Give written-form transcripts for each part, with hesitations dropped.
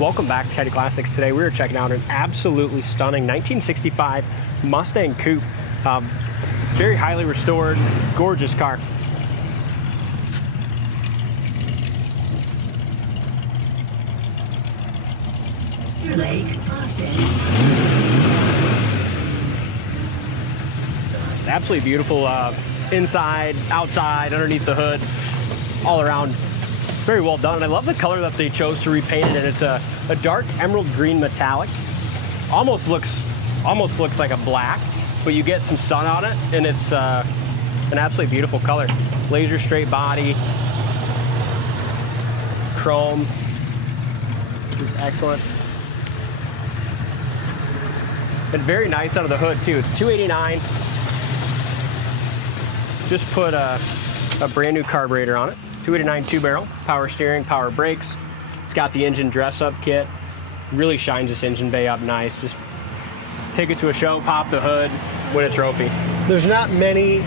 Welcome back to Coyote Classics. Today we are checking out an absolutely stunning 1965 Mustang Coupe. Very highly restored, gorgeous car. It's absolutely beautiful inside, outside, underneath the hood, all around. Very well done, and I love the color that they chose to repaint it in. It's a dark emerald green metallic. Almost looks like a black, but you get some sun on it, and it's an absolutely beautiful color. Laser straight body, chrome is excellent, and very nice under the hood too. It's $289. Just put a brand new carburetor on it. 289 two-barrel, power steering, power brakes. It's got the engine dress-up kit. Really shines this engine bay up nice. Just take it to a show, pop the hood, win a trophy. There's not many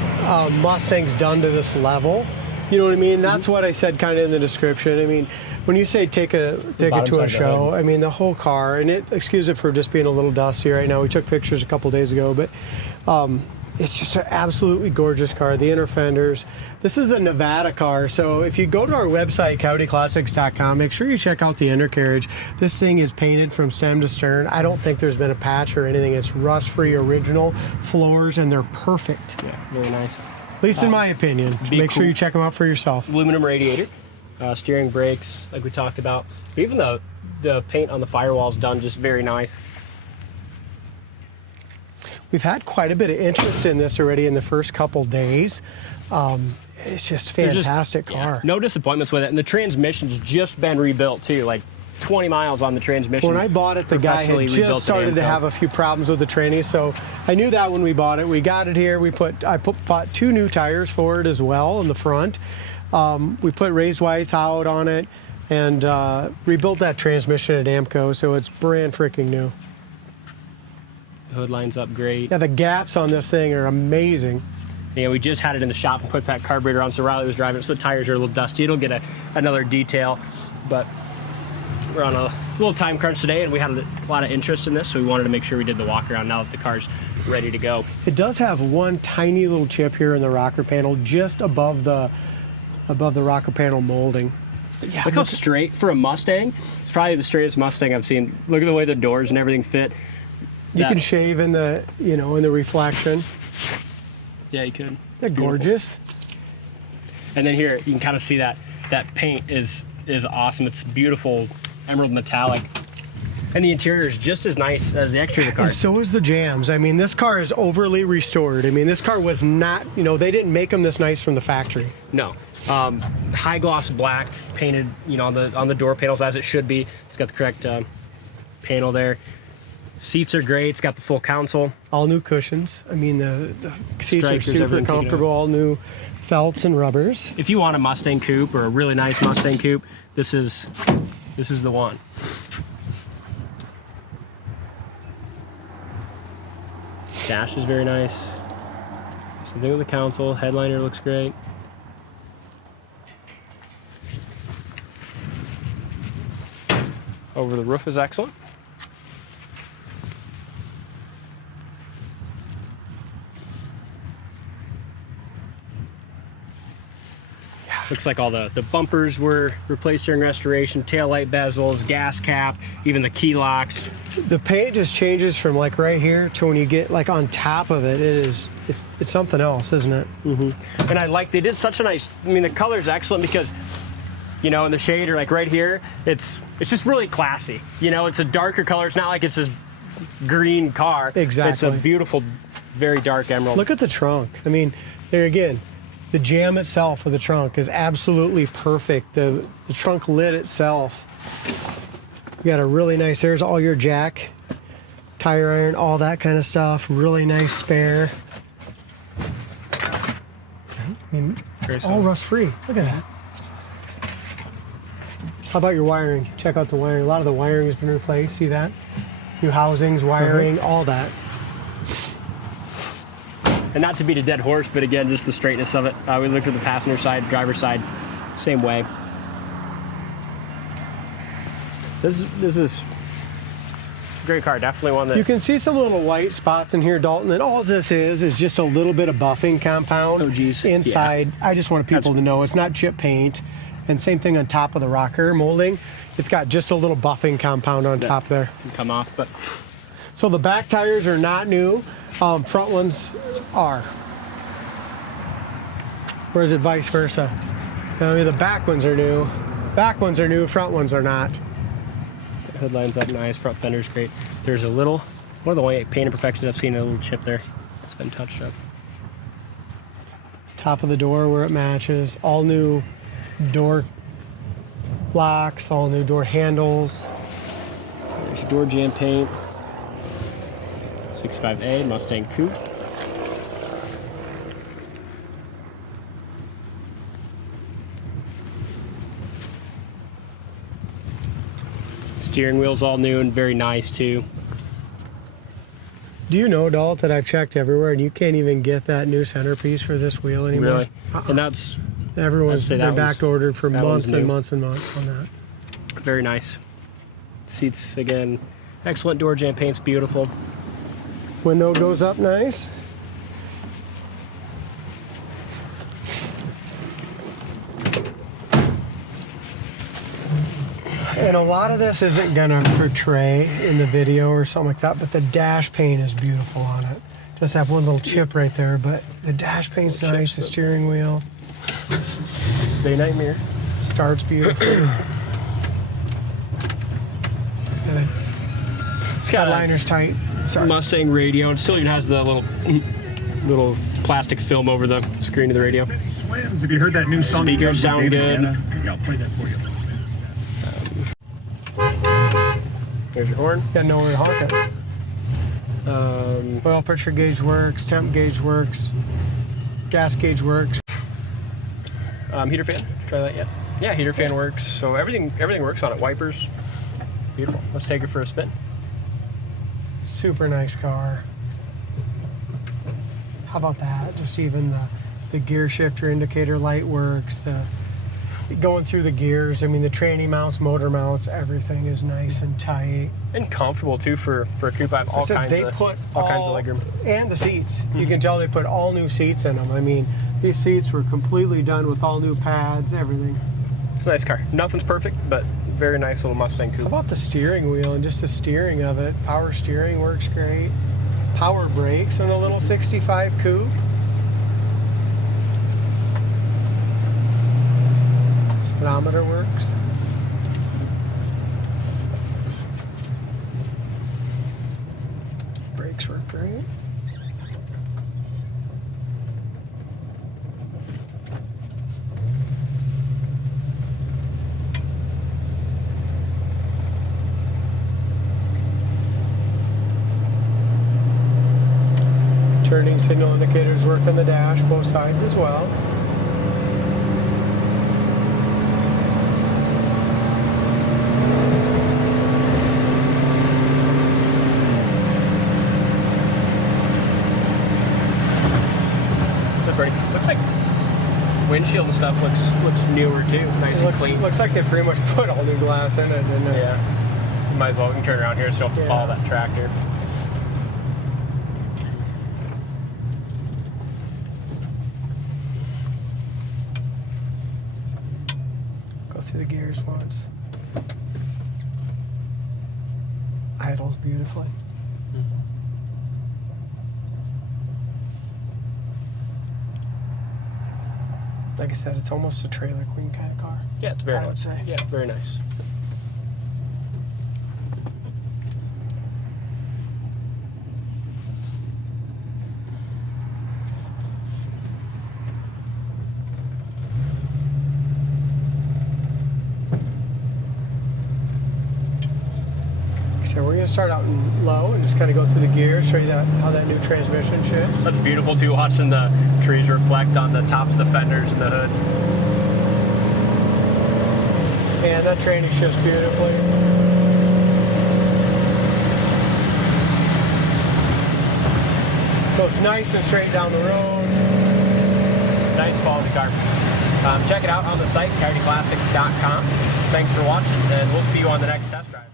Mustangs done to this level. You know what I mean? That's what I said kind of in the description. I mean, when you say take it to a show, I mean the whole car, and excuse it for just being a little dusty right now. We took pictures a couple days ago, but it's just an absolutely gorgeous car. The inner fenders. This is a Nevada car, so if you go to our website, coyoteclassics.com, make sure you check out the undercarriage. This thing is painted from stem to stern. I don't think there's been a patch or anything. It's rust-free original floors, and they're perfect. Yeah, really nice. At least in my opinion. Make sure you check them out for yourself. Aluminum radiator, steering brakes, like we talked about. Even the paint on the firewall's done just very nice. We've had quite a bit of interest in this already in the first couple days. It's just fantastic car. Yeah, no disappointments with it. And the transmission's just been rebuilt too, like 20 miles on the transmission. When I bought it, the guy had just started to have a few problems with the tranny, so I knew that when we bought it. We got it here. I bought 2 new tires for it as well in the front. We put raised whites out on it and rebuilt that transmission at Amco, so it's brand freaking new. Hood lines up great. Yeah, the gaps on this thing are amazing. Yeah, we just had it in the shop and put that carburetor on, so Riley was driving it, so the tires are a little dusty. It'll get another detail, but we're on a little time crunch today, and we had a lot of interest in this, so we wanted to make sure we did the walk around now that the car's ready to go. It does have one tiny little chip here in the rocker panel, just above the rocker panel molding. Yeah, look how straight for a Mustang. It's probably the straightest Mustang I've seen. Look at the way the doors and everything fit. You can shave in the, in the reflection. Yeah, you could. Isn't that gorgeous? And then here, you can kind of see that paint is awesome. It's beautiful emerald metallic. And the interior is just as nice as the exterior of the car. And so is the jams. I mean, this car is overly restored. I mean, this car was not, they didn't make them this nice from the factory. No. High gloss black painted, on the door panels as it should be. It's got the correct panel there. Seats are great. It's got the full console. All new cushions. I mean, the seats are super comfortable. All new felts and rubbers. If you want a Mustang Coupe or a really nice Mustang Coupe, this is the one. Dash is very nice. Same thing with the console. Headliner looks great. Over the roof is excellent. Looks like all the bumpers were replaced during restoration, taillight bezels, gas cap, even the key locks. The paint just changes from like right here to when you get like on top of it. It's something else, isn't it? Mm-hmm. And they did such a nice, the color's excellent because, in the shade or like right here, it's just really classy. It's a darker color. It's not like it's this green car. Exactly. It's a beautiful, very dark emerald. Look at the trunk. There again. The jam itself of the trunk is absolutely perfect. The trunk lid itself, you got a really nice, there's all your jack, tire iron, all that kind of stuff. Really nice spare. It's all rust-free. Look at that. How about your wiring? Check out the wiring. A lot of the wiring has been replaced. See that? New housings, wiring, all that. And not to beat a dead horse, but again, just the straightness of it. We looked at the passenger side, driver's side, same way. This is a great car. Definitely one that... You can see some little white spots in here, Dalton, and all this is just a little bit of buffing compound inside. Yeah. I just want people to know it's not chip paint. And same thing on top of the rocker molding. It's got just a little buffing compound on top there. Come off, but... So the back tires are not new. Front ones are. Or is it vice versa? I mean, the back ones are new. Back ones are new, front ones are not. Hood lines up nice, front fender's great. There's a little, one of the only paint imperfections I've seen, a little chip there. It's been touched up. Top of the door where it matches. All new door locks, all new door handles. There's your door jamb paint. 65A Mustang Coupe. Steering wheel's all new and very nice too. Do you know, Dalt, that I've checked everywhere and you can't even get that new centerpiece for this wheel anymore? Really? And that's... Everyone's been back ordered for months and months and months on that. Very nice. Seats, again, excellent door jamb paint's beautiful. Window goes up nice. And a lot of this isn't gonna portray in the video or something like that, but the dash paint is beautiful on it. Just have one little chip right there, but the dash paint's nice, the steering wheel. Day night mirror. Starts beautifully. It's got liner's tight. Sorry. Mustang radio. It still even has the little plastic film over the screen of the radio. Swims. Have you heard that new song? Speakers sound good. Yeah, I'll play that for you. There's your horn. Yeah, nowhere to honk it. Oil pressure gauge works, temp gauge works, gas gauge works. Heater fan. Did you try that yet? Yeah, heater fan works. So everything works on it. Wipers. Beautiful. Let's take it for a spin. Super nice car. How about that? Just even the gear shifter indicator light works. Going through the gears, I mean, the tranny mounts, motor mounts, everything is nice and tight. And comfortable too for a coupe. I have all kinds of legroom. And the seats. You can tell they put all new seats in them. I mean, these seats were completely done with all new pads, everything. It's a nice car. Nothing's perfect, but very nice little Mustang Coupe. How about the steering wheel and just the steering of it? Power steering works great. Power brakes on a little 65 Coupe. Speedometer works. Brakes work great. Turning signal indicators work on the dash, both sides as well. Looks like windshield and stuff looks newer too, nice and clean. Looks like they pretty much put all new glass in it, didn't they? Yeah. You might as well. We can turn around here so you don't have to follow that tractor. Go through the gears once. Idles beautifully. Like I said, it's almost a trailer queen kind of car. Yeah, it's very nice. I would say. Yeah, very nice. So we're going to start out low and just kind of go through the gears, show you how that new transmission shifts. That's beautiful too, watching the trees reflect on the tops of the fenders and the hood. And that tranny shifts beautifully. Goes nice and straight down the road. Nice quality car. Check it out on the site, coyoteclassics.com. Thanks for watching, and we'll see you on the next test drive.